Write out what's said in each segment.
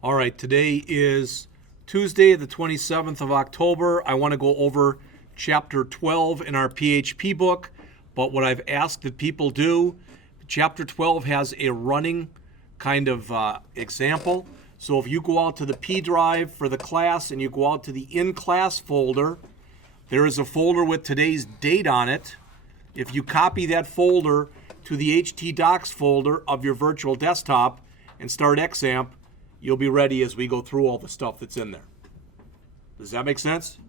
All right, today is Tuesday, the 27th of October. I want to go over Chapter 12 in our PHP book, but what I've asked that people do, Chapter 12 has a running kind of example. So if you go out to the P drive for the class and you go out to the in-class folder, there is a folder with today's date on it. If you copy that folder to the htdocs folder of your virtual desktop and start XAMPP, you'll be ready as we go through all the stuff that's in there. Does that make sense?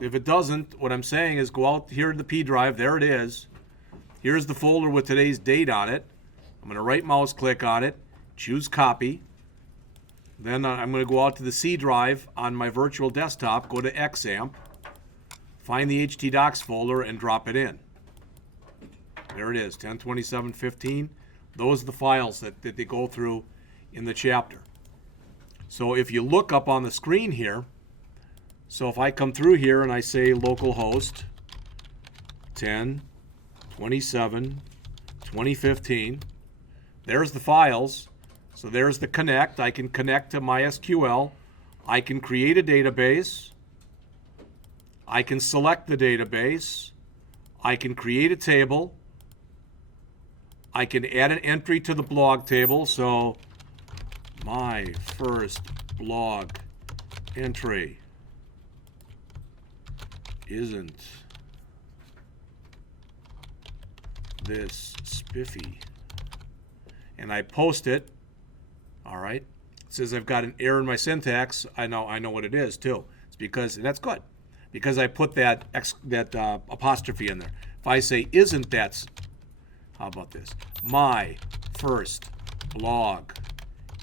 If it doesn't, what I'm saying is go out here to the P drive. There it is. Here's the folder with today's date on it. I'm going to right mouse click on it, choose copy. Then I'm going to go out to the C drive on my virtual desktop, go to XAMPP, find the htdocs folder and drop it in. There it is, 102715. Those are the files that they go through in the chapter. So if you look up on the screen here, so if I come through here and I say localhost 10272015, there's the files. So there's the connect. I can connect to MySQL. I can create a database. I can select the database. I can create a table. I can add an entry to the blog table. So my first blog entry isn't this spiffy. And I post it. All right. It says I've got an error in my syntax. I know what it is too. It's because, and that's good, because I put that apostrophe in there. If I say isn't that, how about this? My first blog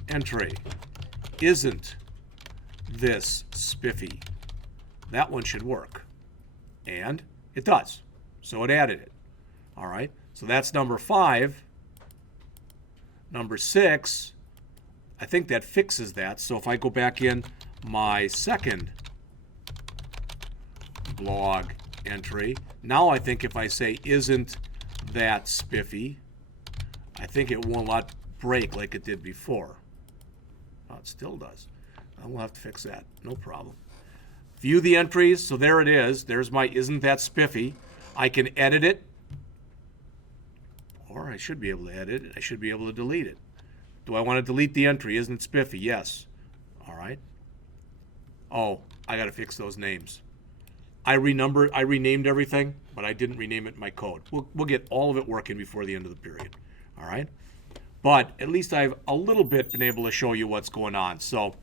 entry isn't this spiffy. That one should work. And it does. So it added it. All right. So that's number 5. Number 6, I think that fixes that. So if I go back in my second blog entry, now I think if I say isn't that spiffy, I think it won't let break like it did before. Oh, it still does. I will have to fix that. No problem. View the entries. So there it is. There's my isn't that spiffy. I can edit it. Or I should be able to edit it. I should be able to delete it. Do I want to delete the entry? Isn't it spiffy? Yes. All right. Oh, I got to fix those names. I renamed everything, but I didn't rename it in my code. We'll get all of it working before the end of the period. All right. But at least I've a little bit been able to show you what's going on. So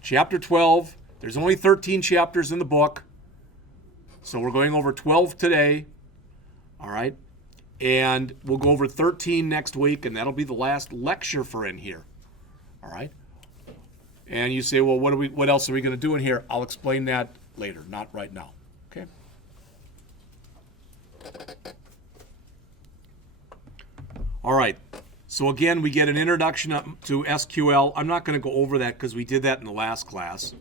chapter 12, there's only 13 chapters in the book. So we're going over 12 today. All right. And we'll go over 13 next week, and that'll be the last lecture for in here. All right. And you say, well, what else are we going to do in here? I'll explain that later, not right now. Okay. All right. So again, we get an introduction to SQL. I'm not going to go over that because we did that in the last class.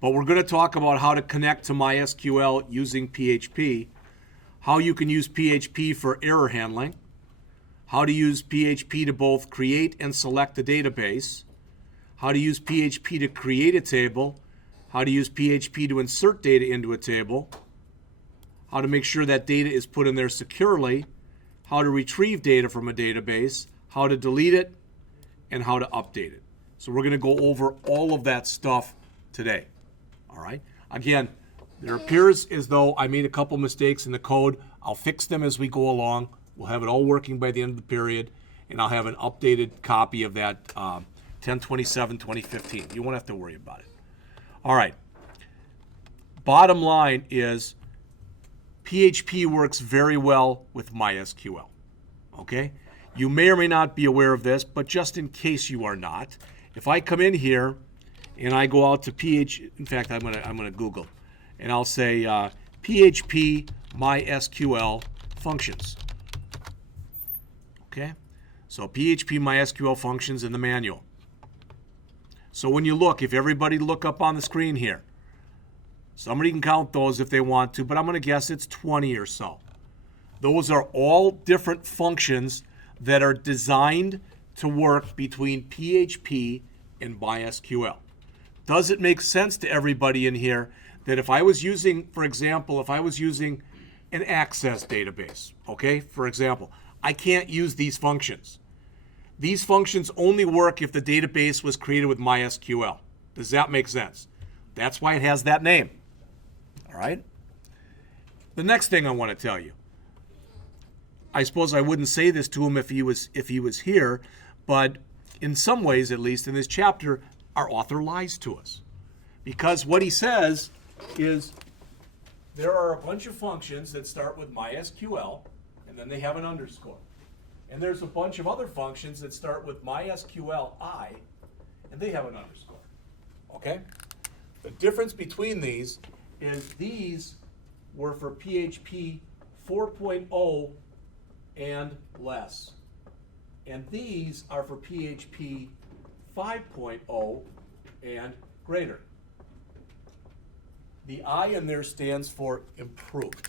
But we're going to talk about how to connect to MySQL using PHP, how you can use PHP for error handling, how to use PHP to both create and select a database, how to use PHP to create a table, how to use PHP to insert data into a table, how to make sure that data is put in there securely, how to retrieve data from a database, how to delete it, and how to update it. So we're going to go over all of that stuff today. All right. Again, there appears as though I made a couple mistakes in the code. I'll fix them as we go along. We'll have it all working by the end of the period, and I'll have an updated copy of that 10/27/2015. You won't have to worry about it. All right. Bottom line is PHP works very well with MySQL. Okay? You may or may not be aware of this, but just in case you are not, if I come in here and I go out to in fact, I'm gonna Google, and I'll say PHP MySQL functions. Okay? So PHP MySQL functions in the manual. So when you look, if everybody look up on the screen here, somebody can count those if they want to, but I'm going to guess it's 20 or so. Those are all different functions that are designed to work between PHP and MySQL. Does it make sense to everybody in here that if I was using, for example, if I was using an Access database, okay, for example, I can't use these functions. These functions only work if the database was created with MySQL. Does that make sense? That's why it has that name. All right? The next thing I want to tell you, I suppose I wouldn't say this to him if he was here, but in some ways, at least in this chapter, our author lies to us. Because what he says is there are a bunch of functions that start with MySQL, and then they have an underscore. And there's a bunch of other functions that start with MySQL-I, and they have an underscore. Okay? The difference between these is these were for PHP 4.0 and less. And these are for PHP 5.0 and greater. The I in there stands for improved.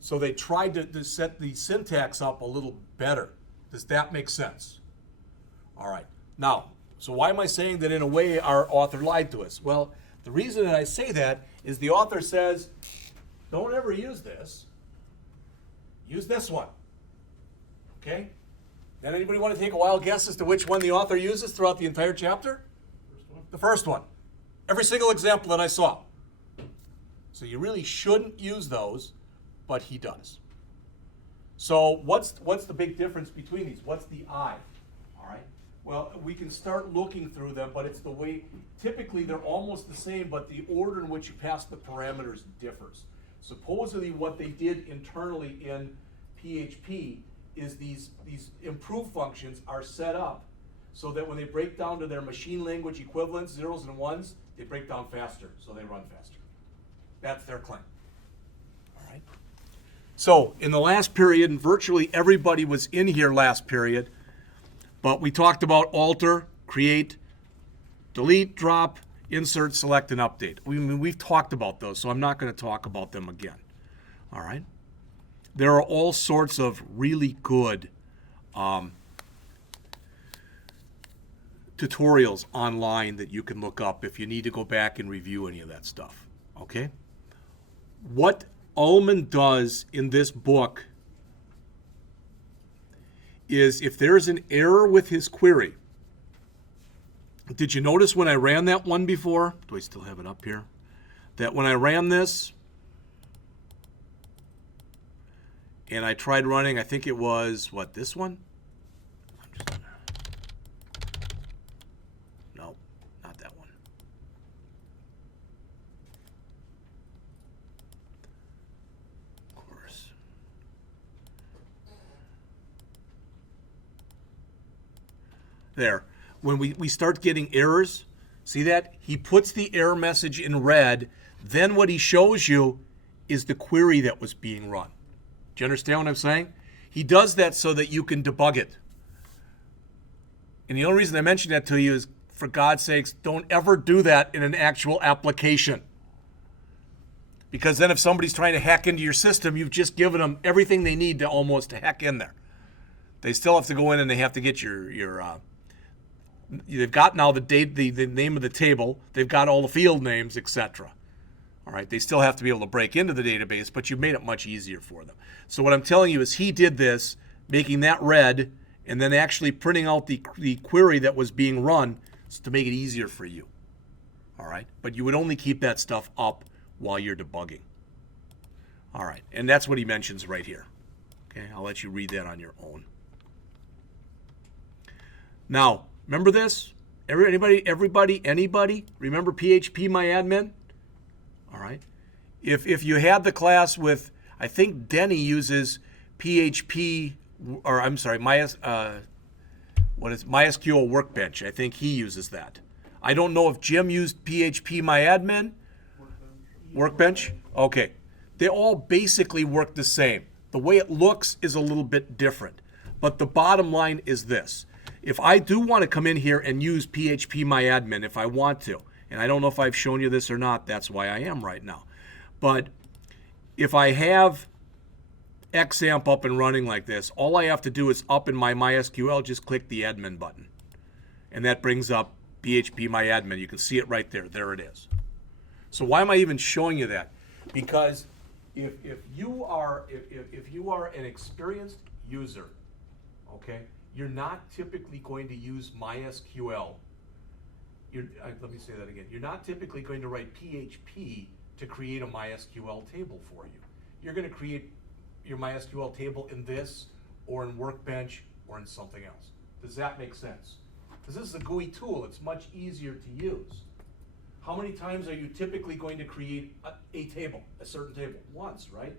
So they tried to set the syntax up a little better. Does that make sense? All right. Now, so why am I saying that in a way our author lied to us? Well, the reason that I say that is the author says, don't ever use this. Use this one. Okay? Then anybody want to take a wild guess as to which one the author uses throughout the entire chapter? The first one. Every single example that I saw. So you really shouldn't use those, but he does. So what's the big difference between these? What's the I? All right. Well, we can start looking through them, but it's the way, typically they're almost the same, but the order in which you pass the parameters differs. Supposedly what they did internally in PHP is these improve functions are set up so that when they break down to their machine language equivalents, zeros and ones, they break down faster, so they run faster. That's their claim. All right. So in the last period, and virtually everybody was in here last period, but we talked about alter, create, delete, drop, insert, select, and update. We've talked about those, so I'm not going to talk about them again. All right. There are all sorts of really good tutorials online that you can look up if you need to go back and review any of that stuff. Okay? What Ullman does in this book is if there's an error with his query, did you notice when I ran that one before? Do I still have it up here? That when I ran this, and I tried running, I think it was, what, this one? No, not that one. Of course. There. When we start getting errors, see that? He puts the error message in red. Then what he shows you is the query that was being run. Do you understand what I'm saying? He does that so that you can debug it. And the only reason I mention that to you is, for God's sakes, don't ever do that in an actual application. Because then if somebody's trying to hack into your system, you've just given them everything they need to almost hack in there. They still have to go in and they have to get they've got now the name of the table, they've got all the field names, etc. All right, they still have to be able to break into the database, but you've made it much easier for them. So what I'm telling you is he did this, making that red, and then actually printing out the query that was being run to make it easier for you. All right, but you would only keep that stuff up while you're debugging. All right, and that's what he mentions right here. Okay, I'll let you read that on your own. Now, remember this? Anybody? Remember PHPMyAdmin? All right. If you had the class with, I think Denny uses PHP, or I'm sorry, MySQL Workbench. I think he uses that. I don't know if Jim used PHPMyAdmin. Workbench? Okay. They all basically work the same. The way it looks is a little bit different. But the bottom line is this. If I do want to come in here and use PHPMyAdmin, if I want to, and I don't know if I've shown you this or not, that's why I am right now. But if I have XAMPP up and running like this, all I have to do is up in my MySQL, just click the admin button. And that brings up PHP MyAdmin. You can see it right there. There it is. So why am I even showing you that? Because if you are an experienced user, okay, you're not typically going to use MySQL. Let me say that again. You're not typically going to write PHP to create a MySQL table for you. You're going to create your MySQL table in this, or in Workbench, or in something else. Does that make sense? Because this is a GUI tool. It's much easier to use. How many times are you typically going to create a table, a certain table? Once, right?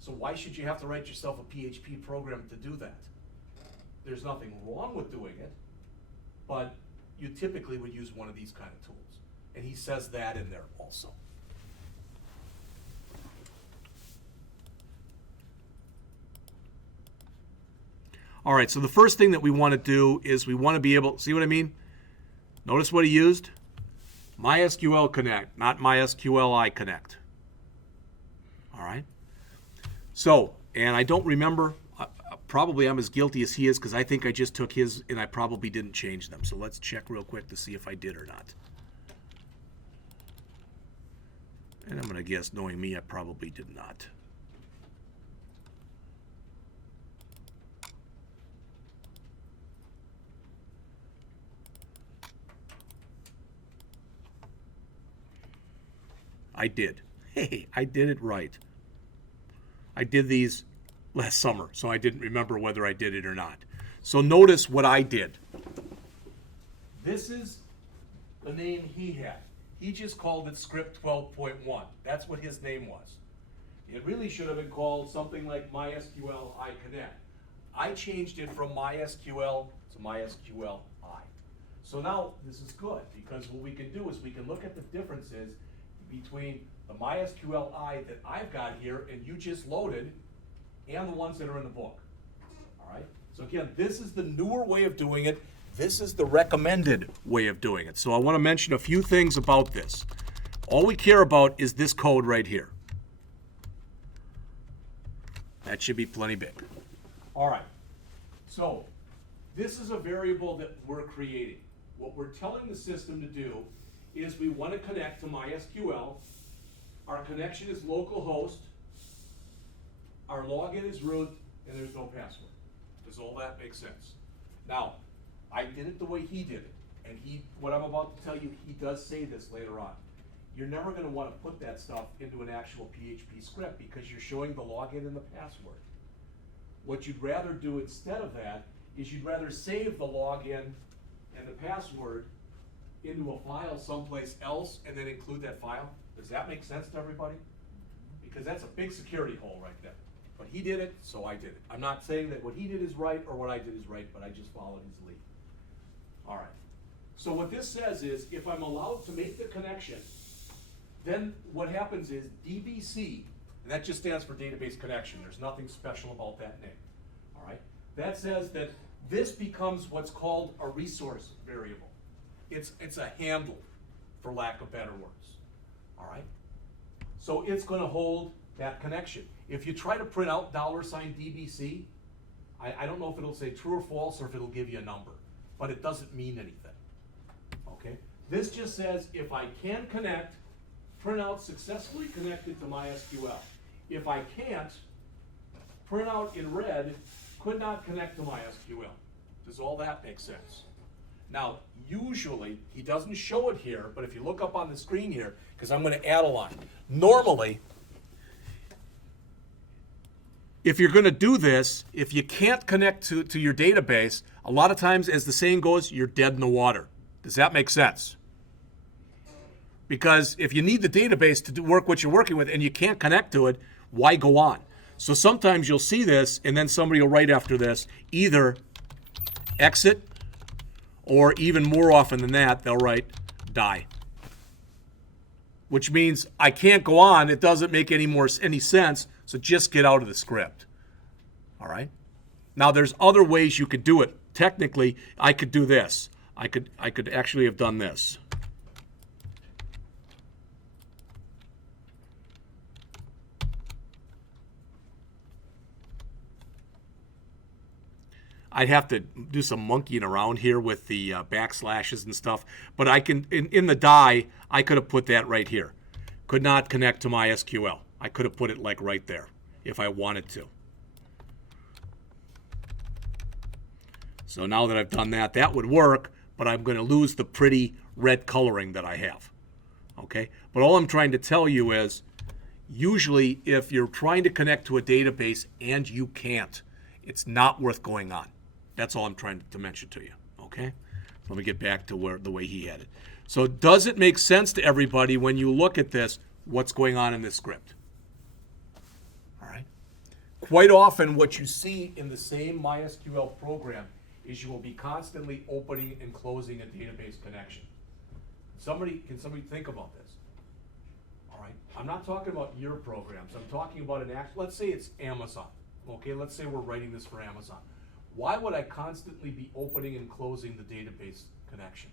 So why should you have to write yourself a PHP program to do that? There's nothing wrong with doing it, but you typically would use one of these kind of tools. And he says that in there also. All right, so the first thing that we want to do is we want to be able, see what I mean? Notice what he used? MySQL Connect, not MySQLi Connect. All right? So, and I don't remember, probably I'm as guilty as he is because I think I just took his and I probably didn't change them. So let's check real quick to see if I did or not. And I'm going to guess, knowing me, I probably did not. I did. Hey, I did it right. I did these last summer, so I didn't remember whether I did it or not. So notice what I did. This is the name he had. He just called it script 12.1. That's what his name was. It really should have been called something like MySQL I Connect. I changed it from MySQL to MySQL I. So now this is good because what we can do is we can look at the differences between the MySQL I that I've got here and you just loaded and the ones that are in the book. All right? So again, this is the newer way of doing it. This is the recommended way of doing it. So I want to mention a few things about this. All we care about is this code right here. That should be plenty big. All right. So this is a variable that we're creating. What we're telling the system to do is we want to connect to MySQL. Our connection is localhost. Our login is root, and there's no password. Does all that make sense? Now, I did it the way he did it. And what I'm about to tell you, he does say this later on. You're never going to want to put that stuff into an actual PHP script because you're showing the login and the password. What you'd rather do instead of that is you'd rather save the login and the password into a file someplace else and then include that file. Does that make sense to everybody? Because that's a big security hole right there. But he did it, so I did it. I'm not saying that what he did is right or what I did is right, but I just followed his lead. All right. So what this says is if I'm allowed to make the connection, then what happens is DBC, and that just stands for database connection. There's nothing special about that name. All right. That says that this becomes what's called a resource variable. It's a handle, for lack of better words. All right? So it's going to hold that connection. If you try to print out $DBC, I don't know if it'll say true or false or if it'll give you a number, but it doesn't mean anything. Okay? This just says if I can connect, print out successfully connected to MySQL. If I can't, print out in red, could not connect to MySQL. Does all that make sense? Now, usually, he doesn't show it here, but if you look up on the screen here, because I'm going to add a line. Normally, if you're going to do this, if you can't connect to your database, a lot of times, as the saying goes, you're dead in the water. Does that make sense? Because if you need the database to work what you're working with and you can't connect to it, why go on? So sometimes you'll see this, and then somebody will write after this, either exit, or even more often than that, they'll write die. Which means I can't go on, it doesn't make any sense, so just get out of the script. All right? Now there's other ways you could do it. Technically, I could do this. I could actually have done this. I'd have to do some monkeying around here with the backslashes and stuff. But I can, in the die, I could have put that right here. Could not connect to MySQL. I could have put it like right there if I wanted to. So now that I've done that, that would work, but I'm going to lose the pretty red coloring that I have. Okay? But all I'm trying to tell you is, usually if you're trying to connect to a database and you can't, it's not worth going on. That's all I'm trying to mention to you. Okay? Let me get back to the way he had it. So does it make sense to everybody when you look at this, what's going on in this script? All right? Quite often what you see in the same MySQL program is you will be constantly opening and closing a database connection. Can somebody think about this? All right, I'm not talking about your programs. I'm talking about let's say it's Amazon. Okay, let's say we're writing this for Amazon. Why would I constantly be opening and closing the database connection?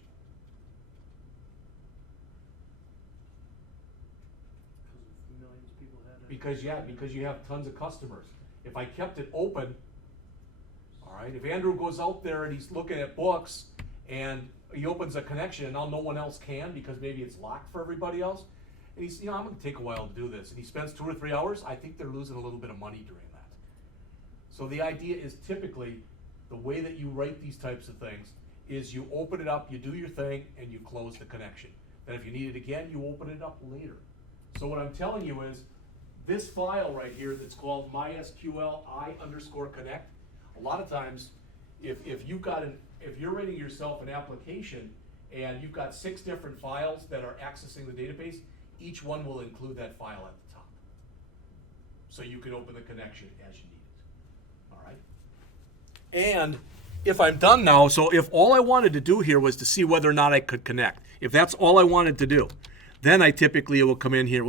Millions of people have Because you have tons of customers. If I kept it open, all right, if Andrew goes out there and he's looking at books and he opens a connection and now no one else can because maybe it's locked for everybody else, and he's, I'm going to take a while to do this, and he spends 2 or 3 hours, I think they're losing a little bit of money during that. So the idea is typically the way that you write these types of things is you open it up, you do your thing, and you close the connection. Then if you need it again, you open it up later. So what I'm telling you is this file right here that's called MySQL I_connect, a lot of times, if you're writing yourself an application and you've got 6 different files that are accessing the database, each one will include that file at the top. So you can open the connection as you need it. All right? And if I'm done now, so if all I wanted to do here was to see whether or not I could connect, if that's all I wanted to do, then I typically will come in here,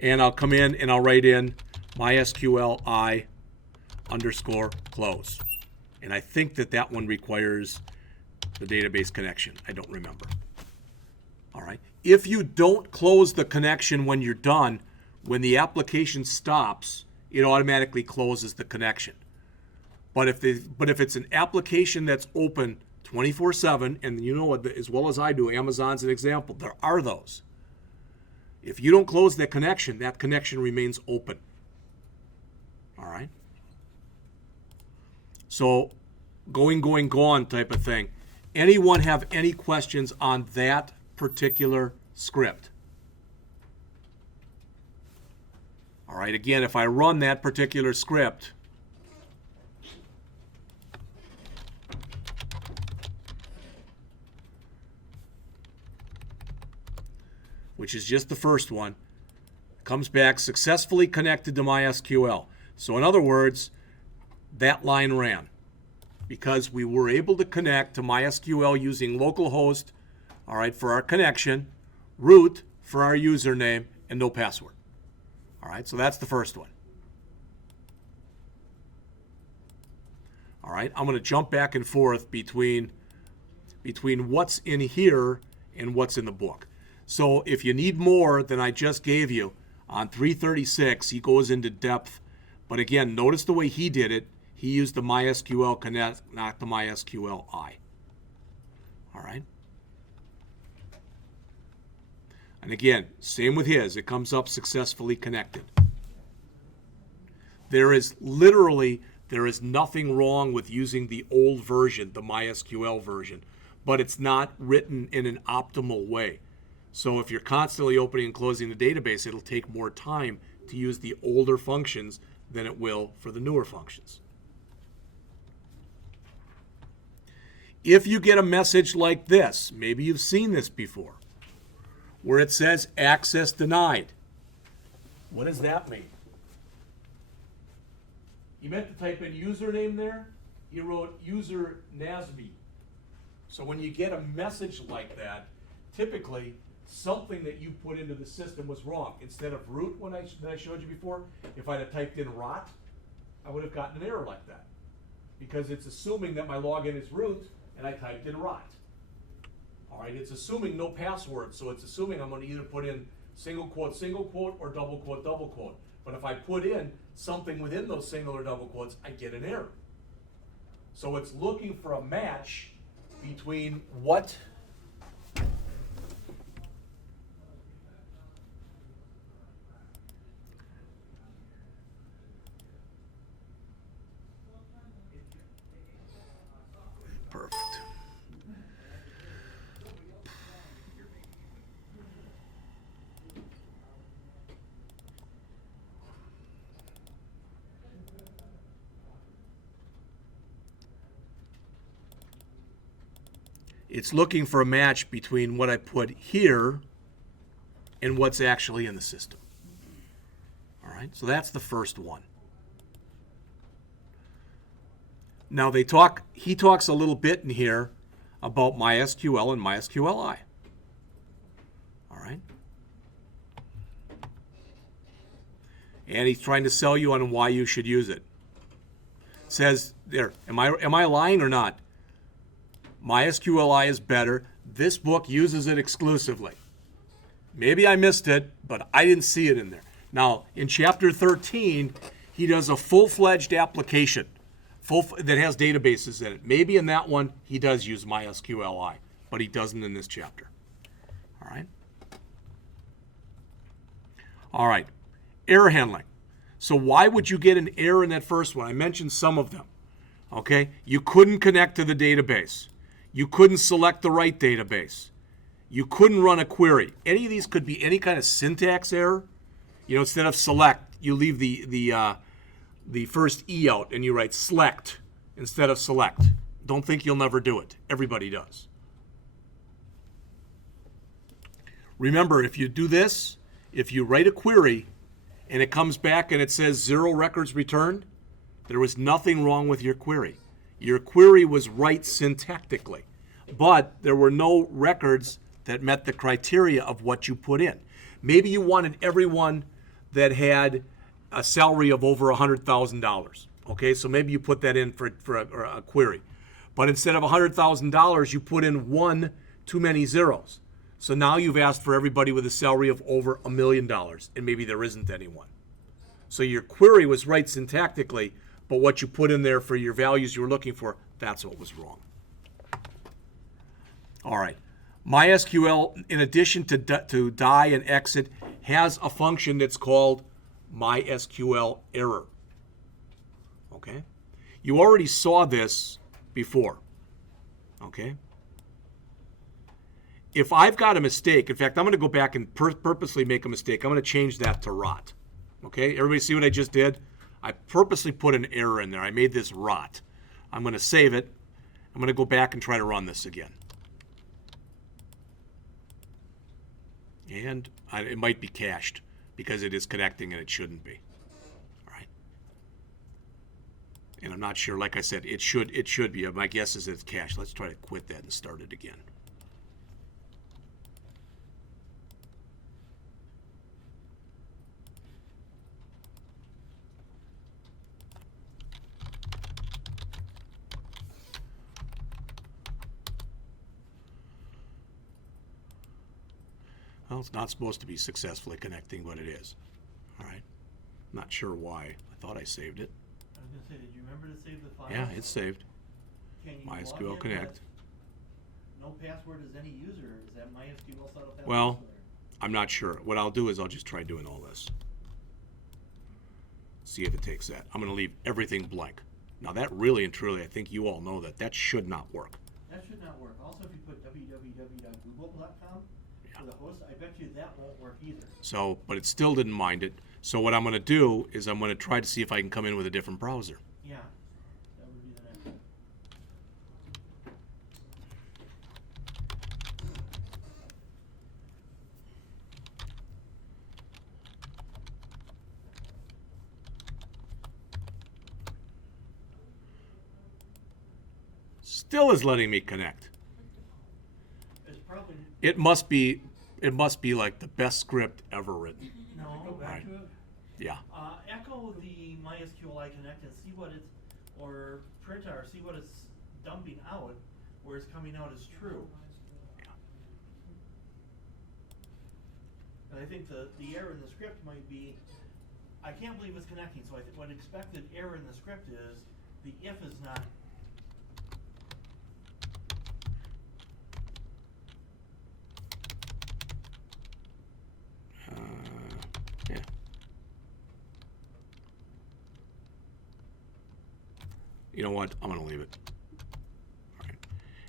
and I'll come in and I'll write in MySQL I_close. And I think that one requires the database connection. I don't remember. All right. If you don't close the connection when you're done, when the application stops, it automatically closes the connection. But if it's an application that's open 24/7, and you know what, as well as I do, Amazon's an example, there are those. If you don't close that connection remains open. All right? So, going, gone type of thing. Anyone have any questions on that particular script? All right, again, if I run that particular script, which is just the first one, comes back successfully connected to MySQL. So in other words, that line ran because we were able to connect to MySQL using localhost, all right, for our connection, root for our username, and no password. All right, so that's the first one. All right, I'm going to jump back and forth between what's in here and what's in the book. So if you need more than I just gave you, on 336, he goes into depth. But again, notice the way he did it. He used the MySQL connect, not the MySQL I. All right? And again, same with his. It comes up successfully connected. There is nothing wrong with using the old version, the MySQL version, but it's not written in an optimal way. So if you're constantly opening and closing the database, it'll take more time to use the older functions than it will for the newer functions. If you get a message like this, maybe you've seen this before, where it says access denied. What does that mean? You meant to type in username there. You wrote user Nasby. So when you get a message like that, typically something that you put into the system was wrong. Instead of root that I showed you before, if I'd have typed in rot, I would have gotten an error like that. Because it's assuming that my login is root, and I typed in rot. All right, it's assuming no password, so it's assuming I'm going to either put in single quote, or double quote. But if I put in something within those single or double quotes, I get an error. So it's looking for a match between what perfect. It's looking for a match between what I put here and what's actually in the system. All right, so that's the first one. Now he talks a little bit in here about MySQL and MySQLi. All right. And he's trying to sell you on why you should use it. It says there, am I lying or not? MySQLi is better. This book uses it exclusively. Maybe I missed it, but I didn't see it in there. Now, in Chapter 13, he does a full-fledged application that has databases in it. Maybe in that one, he does use MySQLi, but he doesn't in this chapter. All right? All right. Error handling. So why would you get an error in that first one? I mentioned some of them. Okay? You couldn't connect to the database. You couldn't select the right database. You couldn't run a query. Any of these could be any kind of syntax error. You know, instead of select, you leave the first E out and you write select instead of select. Don't think you'll never do it. Everybody does. Remember, if you do this, if you write a query and it comes back and it says 0 records returned, there was nothing wrong with your query. Your query was right syntactically, but there were no records that met the criteria of what you put in. Maybe you wanted everyone that had a salary of over $100,000. Okay, so maybe you put that in for a query. But instead of $100,000, you put in one too many zeros. So now you've asked for everybody with a salary of over $1 million, and maybe there isn't anyone. So your query was right syntactically, but what you put in there for your values you were looking for, that's what was wrong. All right. MySQL, in addition to die and exit, has a function that's called MySQL error. Okay? You already saw this before. Okay? If I've got a mistake, in fact, I'm going to go back and purposely make a mistake. I'm going to change that to rot. Okay? Everybody see what I just did? I purposely put an error in there. I made this rot. I'm going to save it. I'm going to go back and try to run this again. And it might be cached because it is connecting and it shouldn't be. All right. And I'm not sure. Like I said, it should be. My guess is it's cached. Let's try to quit that and start it again. Well, it's not supposed to be successfully connecting, but it is. All right. Not sure why. I thought I saved it. I was gonna say, did you remember to save the file? Yeah, it's saved. Can you log MySQL in Connect. with no password as any user? Is that MySQL set up that Well, way? I'm not sure. What I'll do is I'll just try doing all this. See if it takes that. I'm going to leave everything blank. Now that really and truly, I think you all know that should not work. That should not work. Also, if you put www.google.com for the host, I bet you that won't work either. So, but it still didn't mind it. So what I'm going to do is I'm going to try to see if I can come in with a different browser. Yeah, that would be the next step. Still is letting me connect. It's probably It must be like the best script ever written. no. Go back Right. to it. Yeah. Echo the MySQLi Connect and see what it's, or print or see what it's dumping out, where it's coming out as true. And I think the error in the script might be, I can't believe it's connecting. So what expected error in the script is the if is not You know what? I'm going to leave it. All right.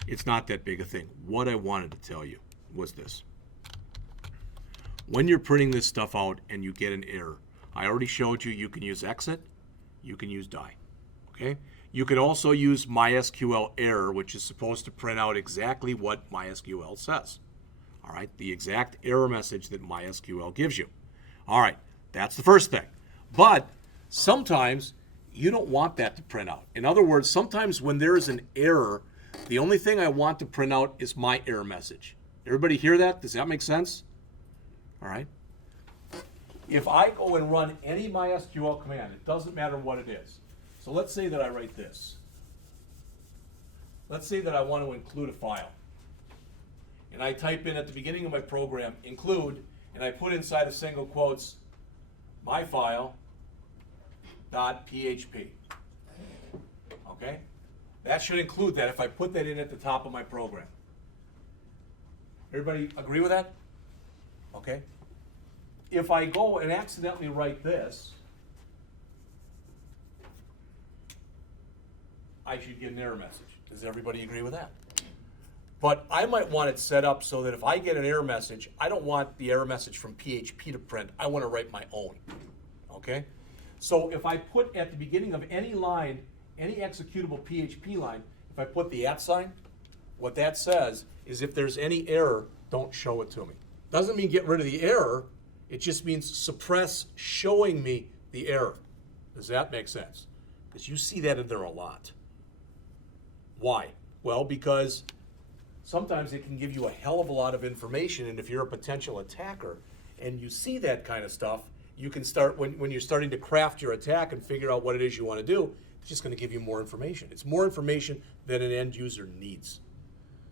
It's not that big a thing. What I wanted to tell you was this. When you're printing this stuff out and you get an error, I already showed you can use exit, you can use die. Okay? You could also use MySQL error, which is supposed to print out exactly what MySQL says. All right? The exact error message that MySQL gives you. All right. That's the first thing. But sometimes you don't want that to print out. In other words, sometimes when there is an error, the only thing I want to print out is my error message. Everybody hear that? Does that make sense? All right. If I go and run any MySQL command, it doesn't matter what it is. So let's say that I write this. Let's say that I want to include a file. And I type in at the beginning of my program, include, and I put inside of single quotes, my file, .php. Okay? That should include that if I put that in at the top of my program. Everybody agree with that? Okay? If I go and accidentally write this, I should get an error message. Does everybody agree with that? But I might want it set up so that if I get an error message, I don't want the error message from PHP to print. I want to write my own. Okay? So if I put at the beginning of any line, any executable PHP line, if I put the @ sign, what that says is if there's any error, don't show it to me. Doesn't mean get rid of the error. It just means suppress showing me the error. Does that make sense? Because you see that in there a lot. Why? Well, because sometimes it can give you a hell of a lot of information, and if you're a potential attacker and you see that kind of stuff, you can start, when you're starting to craft your attack and figure out what it is you want to do, it's just going to give you more information. It's more information than an end user needs.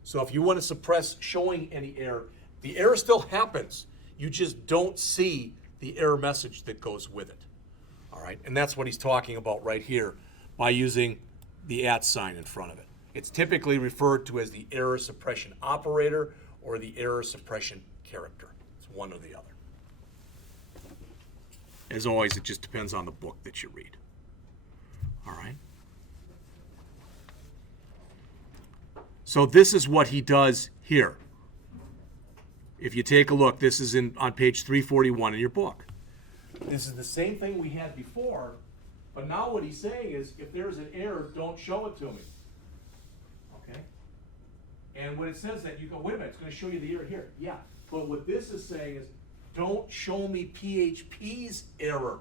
So if you want to suppress showing any error, the error still happens. You just don't see the error message that goes with it. All right, and that's what he's talking about right here by using the @ sign in front of it. It's typically referred to as the error suppression operator or the error suppression character. It's one or the other. As always, it just depends on the book that you read. All right. So this is what he does here. If you take a look, this is on page 341 in your book. This is the same thing we had before, but now what he's saying is if there's an error, don't show it to me. Okay? And when it says that, you go, wait a minute, it's going to show you the error here. Yeah, but what this is saying is don't show me PHP's error.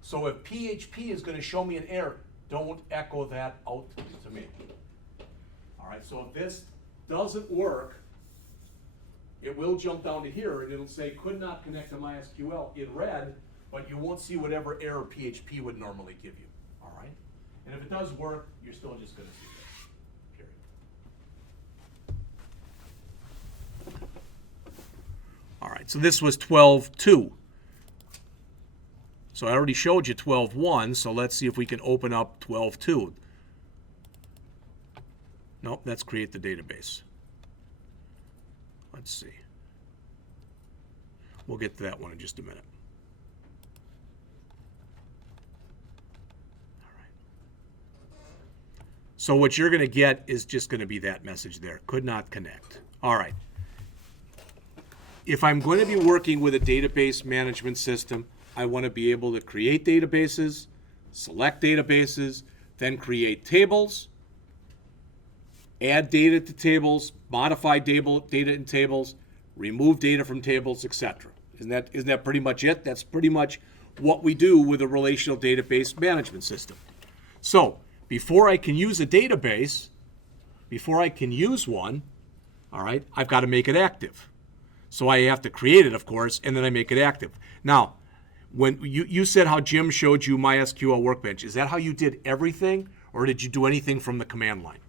So if PHP is going to show me an error, don't echo that out to me. All right, so if this doesn't work, it will jump down to here and it'll say could not connect to MySQL in red, but you won't see whatever error PHP would normally give you. All right? And if it does work, you're still just going to see this. Period. All right, so this was 12.2. So I already showed you 12.1, so let's see if we can open up 12.2. Nope, that's create the database. Let's see. We'll get to that one in just a minute. All right. So what you're going to get is just going to be that message there. Could not connect. All right. If I'm going to be working with a database management system, I want to be able to create databases, select databases, then create tables, add data to tables, modify data in tables, remove data from tables, etc. Isn't that pretty much it? That's pretty much what we do with a relational database management system. So before I can use a database, before I can use one, all right, I've got to make it active. So I have to create it, of course, and then I make it active. Now, when you said how Jim showed you MySQL Workbench, is that how you did everything, or did you do anything from the command line?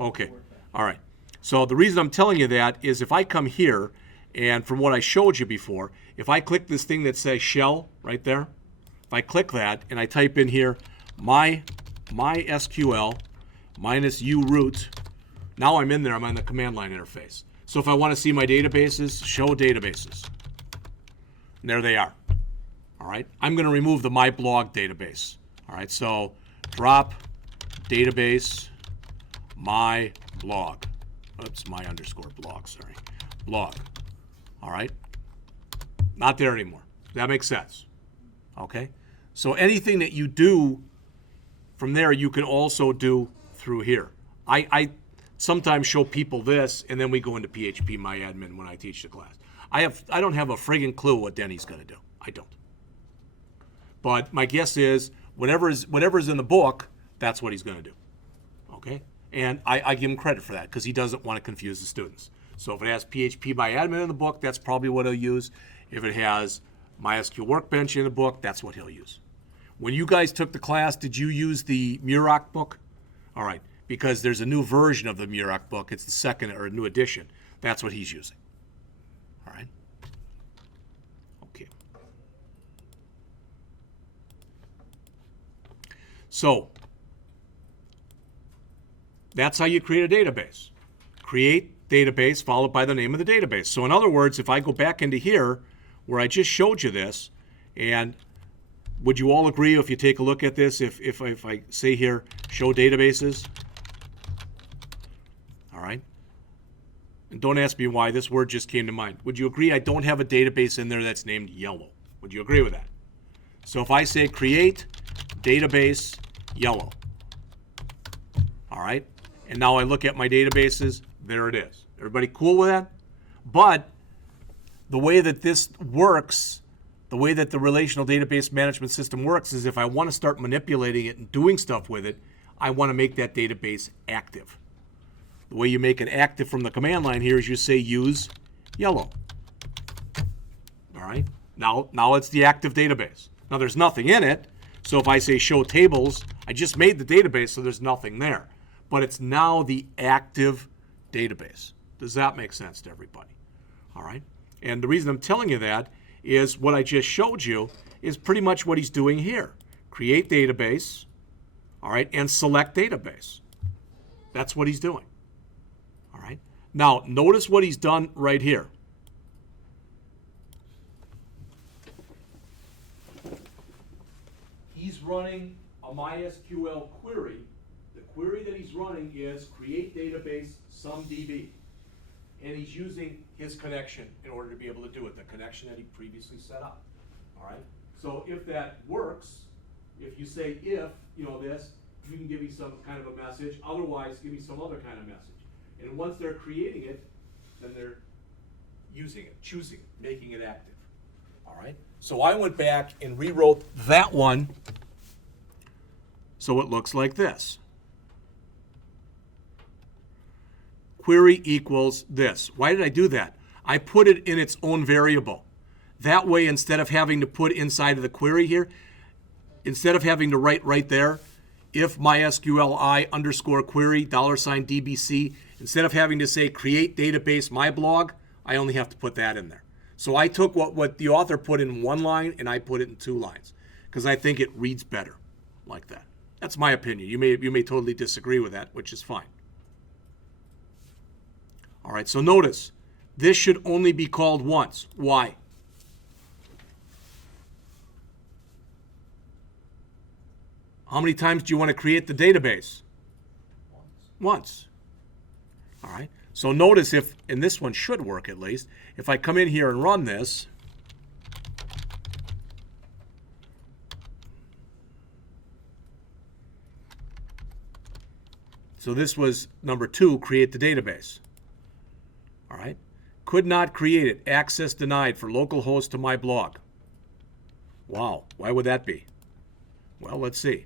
Okay, all right. So the reason I'm telling you that is if I come here, and from what I showed you before, if I click this thing that says shell right there, if I click that and I type in here MySQL -u root, now I'm in there, I'm on the command line interface. So if I want to see my databases, show databases. And there they are. All right, I'm going to remove the my blog database. All right, so drop database my blog. Oops, my underscore blog, sorry. Blog. All right? Not there anymore. That makes sense. Okay? So anything that you do from there, you can also do through here. I sometimes show people this, and then we go into PHP MyAdmin when I teach the class. I don't have a friggin' clue what Denny's going to do. I don't. But my guess is whatever's in the book, that's what he's going to do. Okay? And I give him credit for that because he doesn't want to confuse the students. So if it has PHP MyAdmin in the book, that's probably what he'll use. If it has MySQL Workbench in the book, that's what he'll use. When you guys took the class, did you use the Muroc book? All right, because there's a new version of the Muroc book. It's the second or a new edition. That's what he's using. All right? Okay. So that's how you create a database. Create database followed by the name of the database. So in other words, if I go back into here where I just showed you this, and would you all agree if you take a look at this, if I say here, show databases? All right. And don't ask me why, this word just came to mind. Would you agree I don't have a database in there that's named yellow? Would you agree with that? So if I say create database yellow, all right, and now I look at my databases, there it is. Everybody cool with that? But the way that this works, the way that the relational database management system works is if I want to start manipulating it and doing stuff with it, I want to make that database active. The way you make it active from the command line here is you say use yellow. All right? Now it's the active database. Now there's nothing in it, so if I say show tables, I just made the database, so there's nothing there. But it's now the active database. Does that make sense to everybody? All right? And the reason I'm telling you that is what I just showed you is pretty much what he's doing here. Create database, all right, and select database. That's what he's doing. All right? Now, notice what he's done right here. He's running a MySQL query. The query that he's running is create database sumdb. And he's using his connection in order to be able to do it, the connection that he previously set up. All right? So if that works, if you say if, this, you can give me some kind of a message. Otherwise, give me some other kind of message. And once they're creating it, then they're using it, choosing it, making it active. All right? So I went back and rewrote that one so it looks like this. Query equals this. Why did I do that? I put it in its own variable. That way, instead of having to put inside of the query here, instead of having to write right there, if MySQLi underscore query $DBC, instead of having to say create database my blog, I only have to put that in there. So I took what the author put in one line and I put it in 2 lines because I think it reads better like that. That's my opinion. You may totally disagree with that, which is fine. All right, so notice, this should only be called once. Why? How many times do you want to create the database? Once. All right, so notice if, and this one should work at least, if I come in here and run this, so this was number 2, create the database. All right. Could not create it. Access denied for localhost to my blog. Wow. Why would that be? Well, let's see.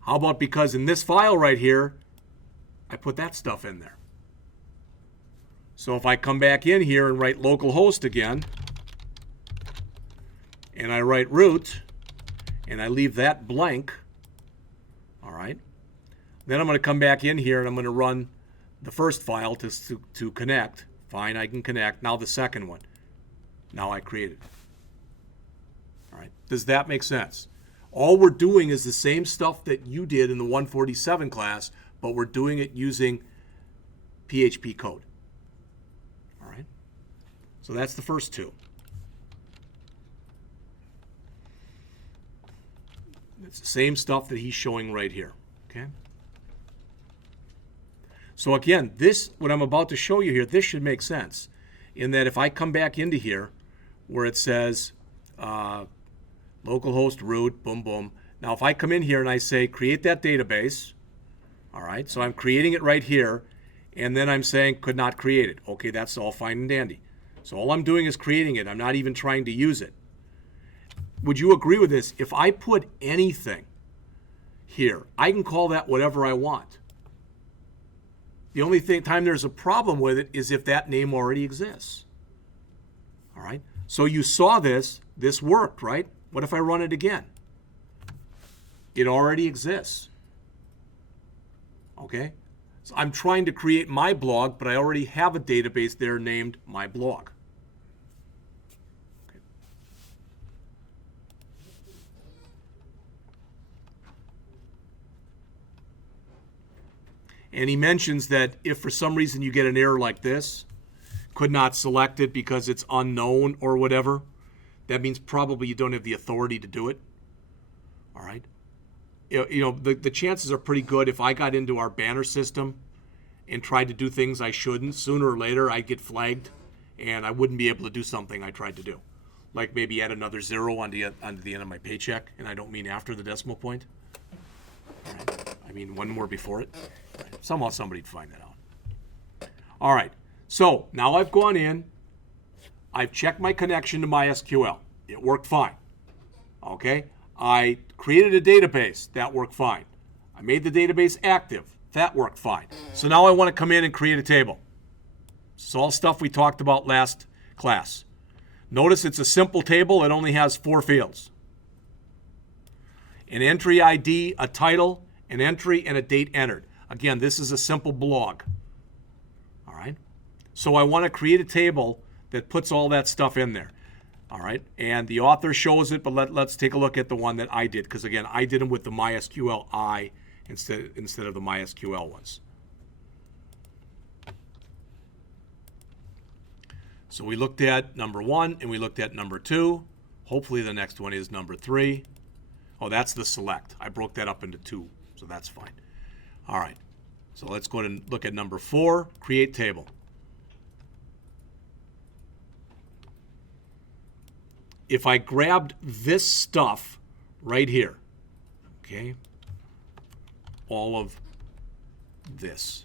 How about because in this file right here, I put that stuff in there. So if I come back in here and write localhost again, and I write root, and I leave that blank, all right, then I'm going to come back in here and I'm going to run the first file to connect. Fine, I can connect. Now the second one. Now I created it. All right. Does that make sense? All we're doing is the same stuff that you did in the 147 class, but we're doing it using PHP code. All right. So that's the first 2. It's the same stuff that he's showing right here, okay? So again, this, what I'm about to show you here, this should make sense in that if I come back into here where it says localhost root, boom, boom. Now if I come in here and I say create that database, all right, so I'm creating it right here, and then I'm saying could not create it. Okay, that's all fine and dandy. So all I'm doing is creating it. I'm not even trying to use it. Would you agree with this? If I put anything here, I can call that whatever I want. The only time there's a problem with it is if that name already exists. All right, so you saw this worked, right? What if I run it again? It already exists. Okay, so I'm trying to create my blog, but I already have a database there named my blog. Okay. And he mentions that if for some reason you get an error like this, could not select it because it's unknown or whatever, that means probably you don't have the authority to do it. All right. You know, the chances are pretty good if I got into our banner system and tried to do things I shouldn't, sooner or later I'd get flagged and I wouldn't be able to do something I tried to do. Like maybe add another zero onto the end of my paycheck, and I don't mean after the decimal point. All right. I mean one more before it. Right. Somehow somebody'd find that out. All right. So now I've gone in. I've checked my connection to MySQL. It worked fine. Okay. I created a database. That worked fine. I made the database active. That worked fine. So now I want to come in and create a table. It's all stuff we talked about last class. Notice it's a simple table. It only has 4 fields. An entry ID, a title, an entry, and a date entered. Again, this is a simple blog. All right. So I want to create a table that puts all that stuff in there. All right, and the author shows it, but let's take a look at the one that I did, because again, I did them with the MySQL I instead of the MySQL ones. So we looked at number 1 and we looked at number 2. Hopefully the next one is number 3. Oh, that's the select. I broke that up into 2, so that's fine. All right, so let's go ahead and look at number 4, create table. If I grabbed this stuff right here, okay, all of this,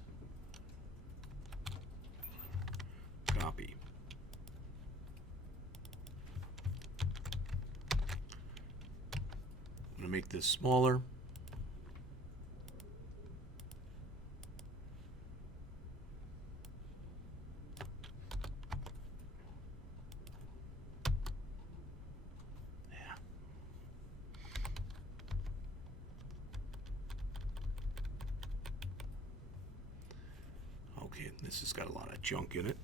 copy. I'm going to make this smaller. Okay, this has got a lot of junk in it.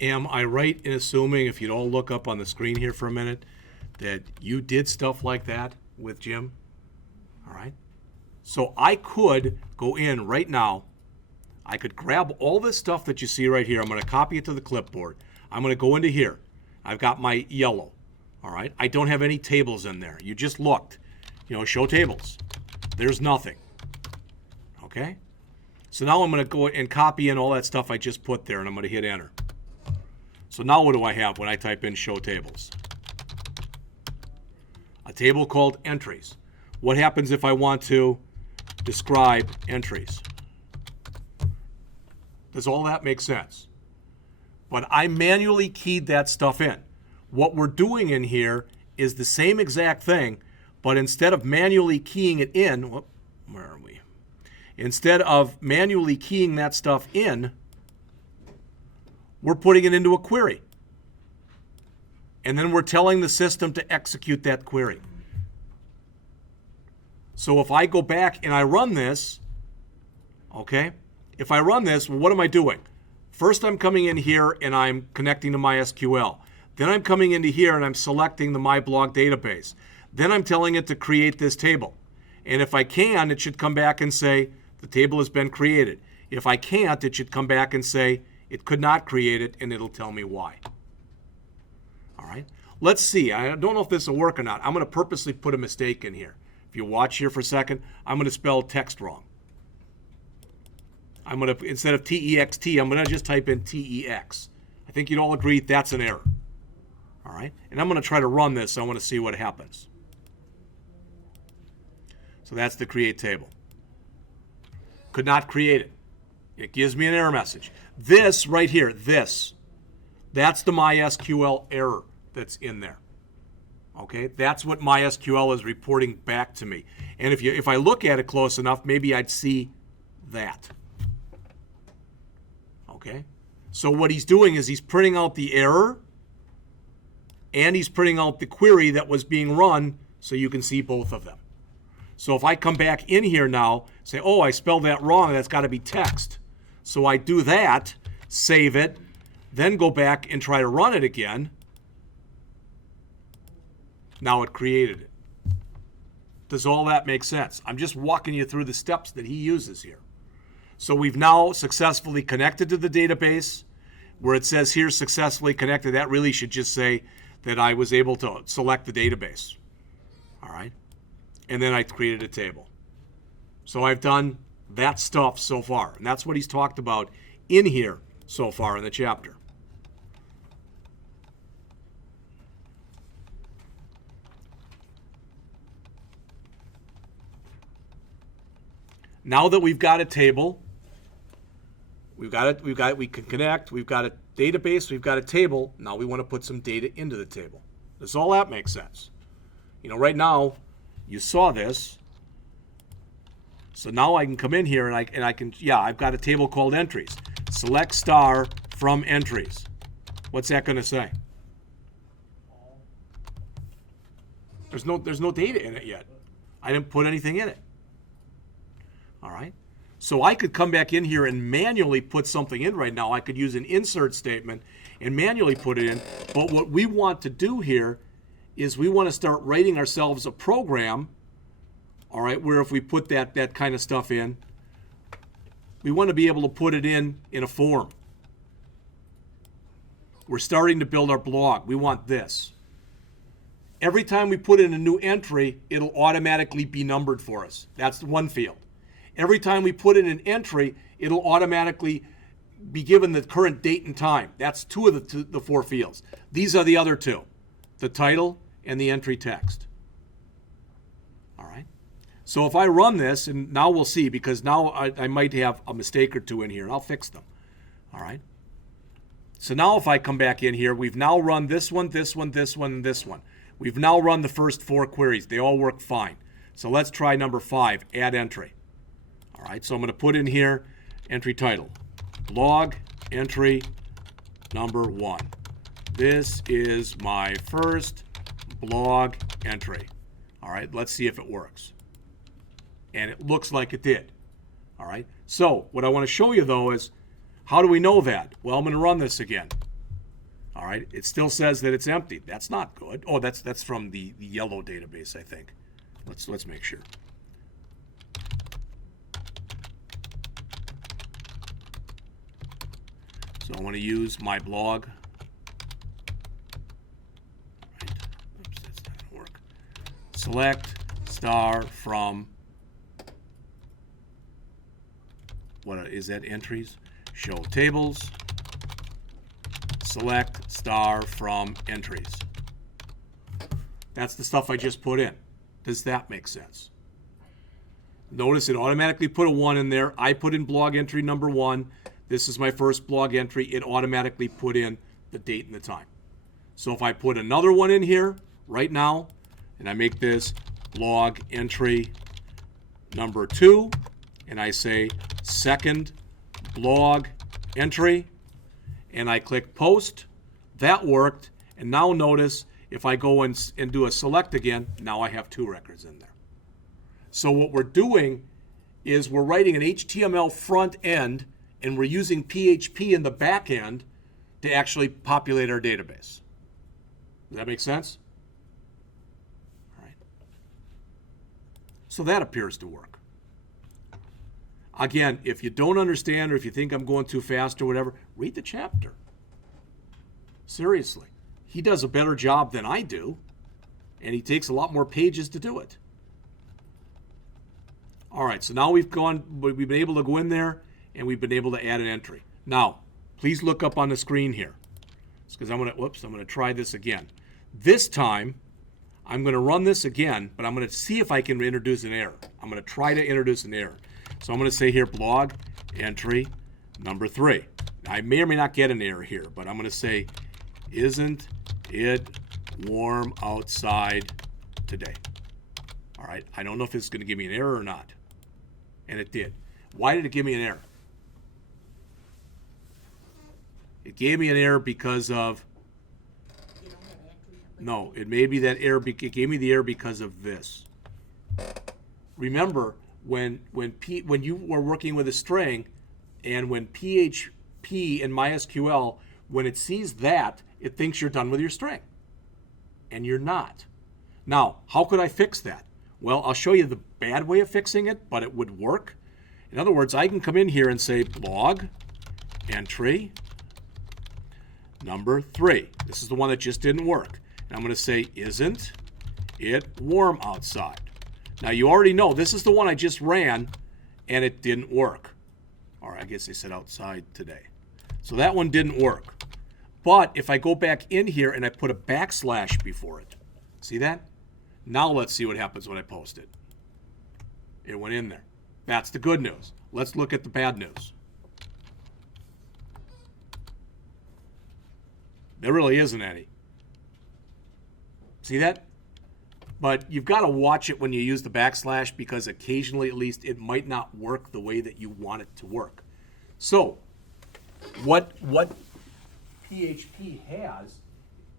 Am I right in assuming, if you'd all look up on the screen here for a minute, that you did stuff like that with Jim? All right. So I could go in right now. I could grab all this stuff that you see right here. I'm going to copy it to the clipboard. I'm going to go into here. I've got my yellow. All right. I don't have any tables in there. You just looked. You know, show tables. There's nothing. Okay. So now I'm going to go and copy in all that stuff I just put there, and I'm going to hit enter. So now what do I have when I type in show tables? A table called entries. What happens if I want to describe entries. Does all that make sense? But I manually keyed that stuff in. What we're doing in here is the same exact thing, but instead of manually keying it in, where are we? Instead of manually keying that stuff in, we're putting it into a query. And then we're telling the system to execute that query. So if I go back and I run this, okay, if I run this, well, what am I doing? First, I'm coming in here and I'm connecting to MySQL. Then I'm coming into here and I'm selecting the MyBlog database. Then I'm telling it to create this table. And if I can, it should come back and say, the table has been created. If I can't, it should come back and say, it could not create it, and it'll tell me why. All right, let's see. I don't know if this will work or not. I'm going to purposely put a mistake in here. If you watch here for a second, I'm going to spell text wrong. I'm going to, instead of T-E-X-T, I'm going to just type in T-E-X. I think you'd all agree that's an error. All right, and I'm going to try to run this. So I want to see what happens. So that's the create table. Could not create it. It gives me an error message. This right here, that's the MySQL error that's in there. Okay, that's what MySQL is reporting back to me. And if I look at it close enough, maybe I'd see that. Okay, so what he's doing is he's printing out the error and he's printing out the query that was being run so you can see both of them. So if I come back in here now, say, oh, I spelled that wrong, that's got to be text. So I do that, save it, then go back and try to run it again. Now it created it. Does all that make sense? I'm just walking you through the steps that he uses here. So we've now successfully connected to the database. Where it says here successfully connected, that really should just say that I was able to select the database. All right. And then I created a table. So I've done that stuff so far. And that's what he's talked about in here so far in the chapter. Now that we've got a table, we can connect, we've got a database, we've got a table, now we want to put some data into the table. Does all that make sense? You know, right now, you saw this. So now I can come in here and I can, I've got a table called entries. Select star from entries. What's that going to say? There's no data in it yet. I didn't put anything in it. All right. So I could come back in here and manually put something in right now. I could use an insert statement and manually put it in. But what we want to do here is we want to start writing ourselves a program, all right, where if we put that kind of stuff in, we want to be able to put it in a form. We're starting to build our blog. We want this. Every time we put in a new entry, it'll automatically be numbered for us. That's one field. Every time we put in an entry, it'll automatically be given the current date and time. That's two of the four fields. These are the other two, the title and the entry text. All right. So if I run this, and now we'll see, because now I might have a mistake or two in here, and I'll fix them. All right. So now if I come back in here, we've now run this one, this one, this one, and this one. We've now run the first four queries. They all work fine. So let's try number 5, add entry. All right, so I'm going to put in here entry title, blog entry number 1. This is my first blog entry. All right, let's see if it works. And it looks like it did. All right, so what I want to show you though is, how do we know that? Well, I'm going to run this again. All right, it still says that it's empty. That's not good. Oh, that's from the yellow database, I think. Let's make sure. So I want to use my blog. Right. Oops, that's not going to work. Select star from, what is that, entries? Show tables. Select star from entries. That's the stuff I just put in. Does that make sense? Notice it automatically put a 1 in there. I put in blog entry number 1. This is my first blog entry. It automatically put in the date and the time. So if I put another one in here right now, and I make this blog entry number 2, and I say second blog entry, and I click post, that worked. And now notice if I go and do a select again, now I have 2 records in there. So what we're doing is we're writing an HTML front end and we're using PHP in the back end to actually populate our database. Does that make sense? All right. So that appears to work. Again, if you don't understand or if you think I'm going too fast or whatever, read the chapter. Seriously. He does a better job than I do, and he takes a lot more pages to do it. All right, so now we've been able to go in there and we've been able to add an entry. Now, please look up on the screen here. Because I'm gonna try this again. This time, I'm gonna run this again, but I'm gonna see if I can introduce an error. I'm gonna try to introduce an error. So I'm gonna say here, blog entry number 3. I may or may not get an error here, but I'm gonna say, isn't it warm outside today? All right, I don't know if it's gonna give me an error or not. And it did. Why did it give me an error? It gave me an error because of, no, it made me that error, it gave me the error because of this. Remember, when you were working with a string, and when PHP and MySQL, when it sees that, it thinks you're done with your string. And you're not. Now, how could I fix that? Well, I'll show you the bad way of fixing it, but it would work. In other words, I can come in here and say blog entry number 3. This is the one that just didn't work. And I'm going to say, isn't it warm outside? Now, you already know this is the one I just ran, and it didn't work. Or I guess they said outside today. So that one didn't work. But if I go back in here and I put a backslash before it, see that? Now let's see what happens when I post it. It went in there. That's the good news. Let's look at the bad news. There really isn't any. See that? But you've got to watch it when you use the backslash, because occasionally at least it might not work the way that you want it to work. So what PHP has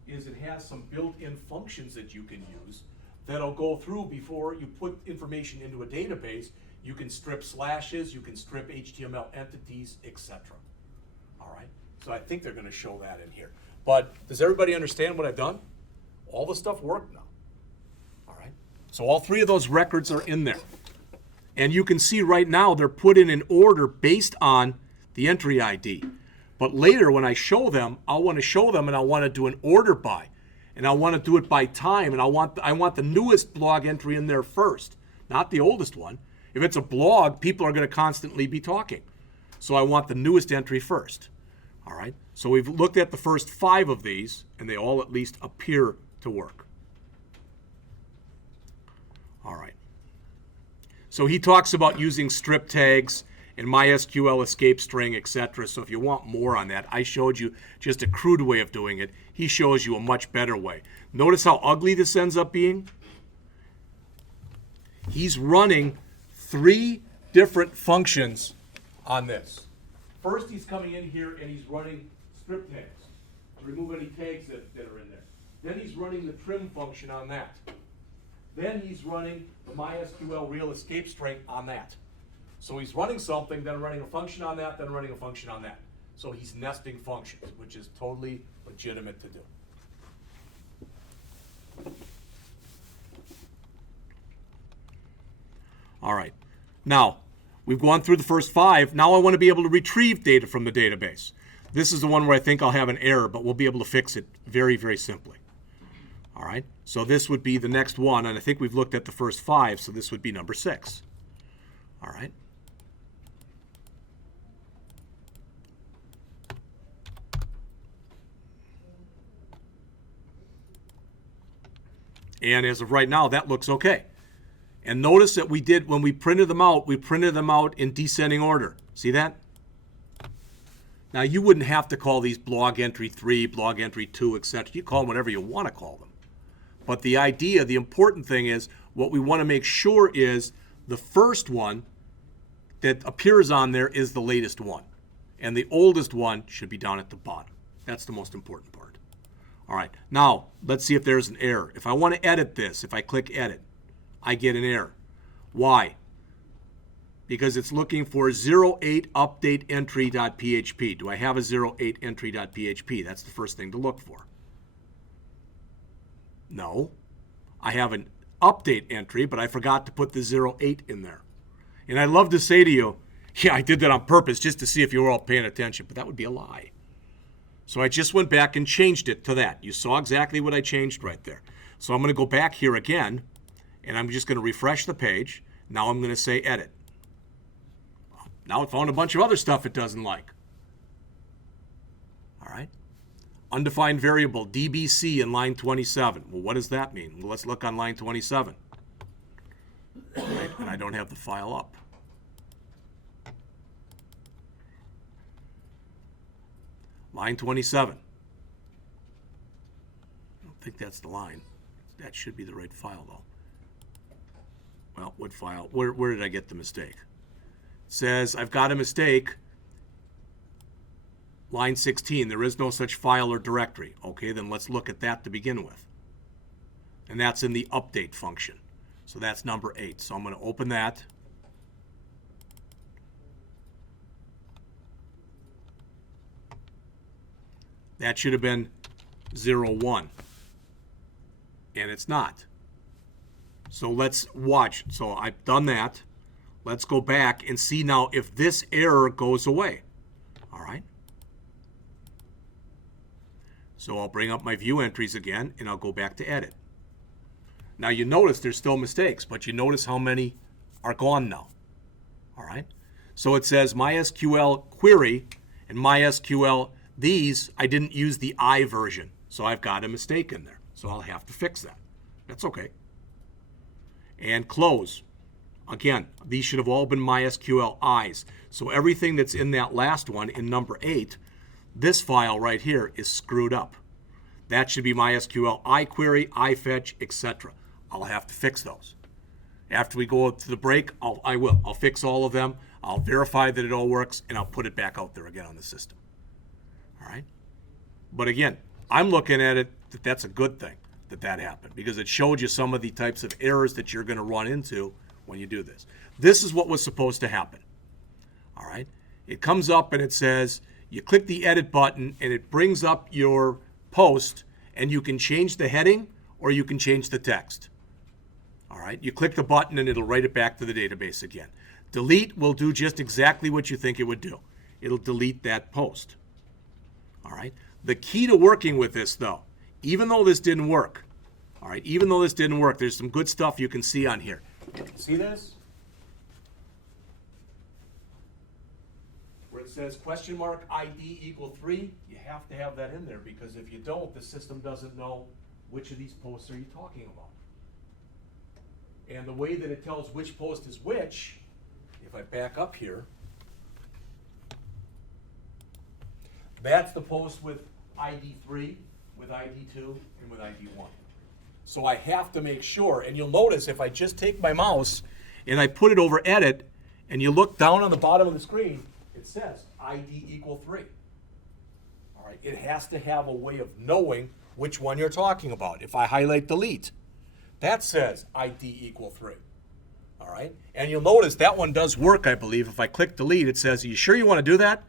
is it has some built-in functions that you can use that'll go through before you put information into a database. You can strip slashes, you can strip HTML entities, etc. All right, so I think they're going to show that in here. But does everybody understand what I've done? All the stuff worked now. All right, so all 3 of those records are in there. And you can see right now they're put in an order based on the entry ID. But later when I show them, I'll want to show them and I'll want to do an order by. And I want to do it by time, and I want the newest blog entry in there first, not the oldest one. If it's a blog, people are going to constantly be talking. So I want the newest entry first. All right? So we've looked at the first 5 of these, and they all at least appear to work. All right. So he talks about using strip tags and MySQL escape string, etc. So if you want more on that, I showed you just a crude way of doing it. He shows you a much better way. Notice how ugly this ends up being? He's running 3 different functions on this. First, he's coming in here and he's running strip tags to remove any tags that are in there. Then he's running the trim function on that. Then he's running the MySQL real escape string on that. So he's running something, then running a function on that, then running a function on that. So he's nesting functions, which is totally legitimate to do. All right. Now, we've gone through the first 5. Now I want to be able to retrieve data from the database. This is the one where I think I'll have an error, but we'll be able to fix it very, very simply. All right. So this would be the next one, and I think we've looked at the first 5, so this would be number 6. All right. And as of right now, that looks okay. And notice that we did, when we printed them out in descending order. See that? Now, you wouldn't have to call these blog entry 3, blog entry 2, etc. You call them whatever you want to call them. But the idea, the important thing is, what we want to make sure is the first one that appears on there is the latest one. And the oldest one should be down at the bottom. That's the most important part. All right, now let's see if there's an error. If I want to edit this, if I click edit, I get an error. Why? Because it's looking for 08 update entry.php. Do I have a 08 entry.php? That's the first thing to look for. No. I have an update entry, but I forgot to put the 08 in there. And I'd love to say to you, yeah, I did that on purpose just to see if you were all paying attention, but that would be a lie. So I just went back and changed it to that. You saw exactly what I changed right there. So I'm going to go back here again, and I'm just going to refresh the page. Now I'm going to say edit. Now it found a bunch of other stuff it doesn't like. All right. Undefined variable, DBC in line 27. Well, what does that mean? Well, let's look on line 27. All right, and I don't have the file up. Line 27. I don't think that's the line. That should be the right file, though. Well, what file? Where did I get the mistake? It says, I've got a mistake. Line 16, there is no such file or directory. Okay, then let's look at that to begin with. And that's in the update function. So that's number 8. So I'm going to open that. That should have been 01. And it's not. So let's watch. So I've done that. Let's go back and see now if this error goes away. All right. So I'll bring up my view entries again, and I'll go back to edit. Now you notice there's still mistakes, but you notice how many are gone now. All right. So it says MySQL query and MySQL these, I didn't use the I version, so I've got a mistake in there. So I'll have to fix that. That's okay. And close. Again, these should have all been MySQL I's. So everything that's in that last one, in number 8, this file right here is screwed up. That should be MySQL iQuery, iFetch, etc. I'll have to fix those. After we go to the break, I'll fix all of them. I'll verify that it all works, and I'll put it back out there again on the system. All right? But again, I'm looking at it that that's a good thing that happened, because it showed you some of the types of errors that you're going to run into when you do this. This is what was supposed to happen. All right? It comes up and it says, you click the edit button and it brings up your post, and you can change the heading or you can change the text. All right? You click the button and it'll write it back to the database again. Delete will do just exactly what you think it would do. It'll delete that post. All right? The key to working with this, though, even though this didn't work, all right, even though this didn't work, there's some good stuff you can see on here. See this? Where it says question mark ID equal 3, you have to have that in there, because if you don't, the system doesn't know which of these posts are you talking about. And the way that it tells which post is which, if I back up here, that's the post with ID 3, with ID 2, and with ID 1. So I have to make sure, and you'll notice if I just take my mouse and I put it over edit, and you look down on the bottom of the screen, it says ID equal 3. All right, it has to have a way of knowing which one you're talking about. If I highlight delete, that says ID equal 3. All right, and you'll notice that one does work, I believe. If I click delete, it says, are you sure you want to do that?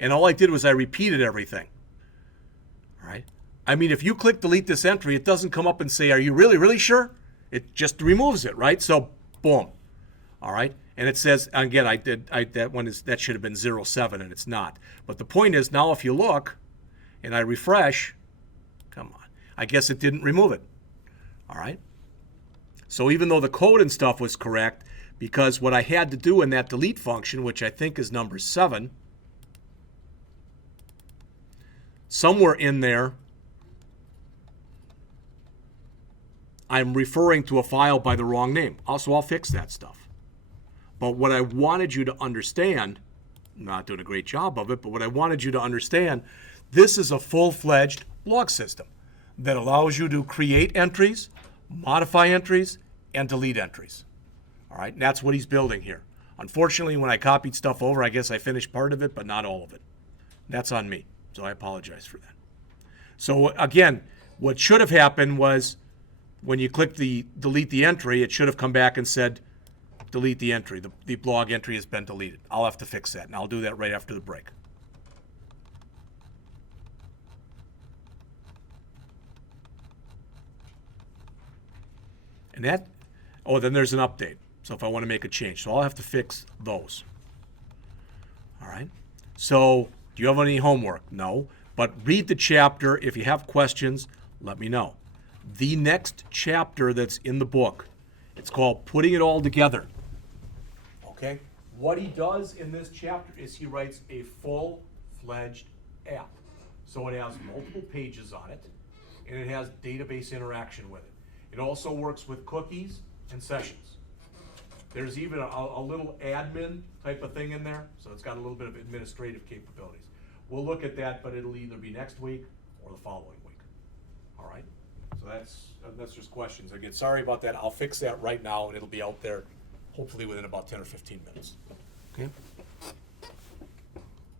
And all I did was I repeated everything. All right. I mean, if you click delete this entry, it doesn't come up and say, are you really, really sure? It just removes it, right? So, boom. All right. And it says, again, that should have been 07, and it's not. But the point is, now if you look and I refresh, come on, I guess it didn't remove it. All right. So even though the code and stuff was correct, because what I had to do in that delete function, which I think is number 7, somewhere in there, I'm referring to a file by the wrong name. Also, I'll fix that stuff. But what I wanted you to understand, I'm not doing a great job of it, but what I wanted you to understand, this is a full-fledged log system that allows you to create entries, modify entries, and delete entries. All right, and that's what he's building here. Unfortunately, when I copied stuff over, I guess I finished part of it, but not all of it. That's on me, so I apologize for that. So again, what should have happened was when you click the delete the entry, it should have come back and said, delete the entry. The blog entry has been deleted. I'll have to fix that, and I'll do that right after the break. And that, oh, then there's an update. So if I want to make a change, so I'll have to fix those. All right. So do you have any homework? No. But read the chapter. If you have questions, let me know. The next chapter that's in the book, it's called Putting It All Together. Okay? What he does in this chapter is he writes a full-fledged app. So it has multiple pages on it, and it has database interaction with it. It also works with cookies and sessions. There's even a little admin type of thing in there, so it's got a little bit of administrative capabilities. We'll look at that, but it'll either be next week or the following week. All right? So that's just questions. Again, sorry about that. I'll fix that right now, and it'll be out there hopefully within about 10 or 15 minutes. Okay?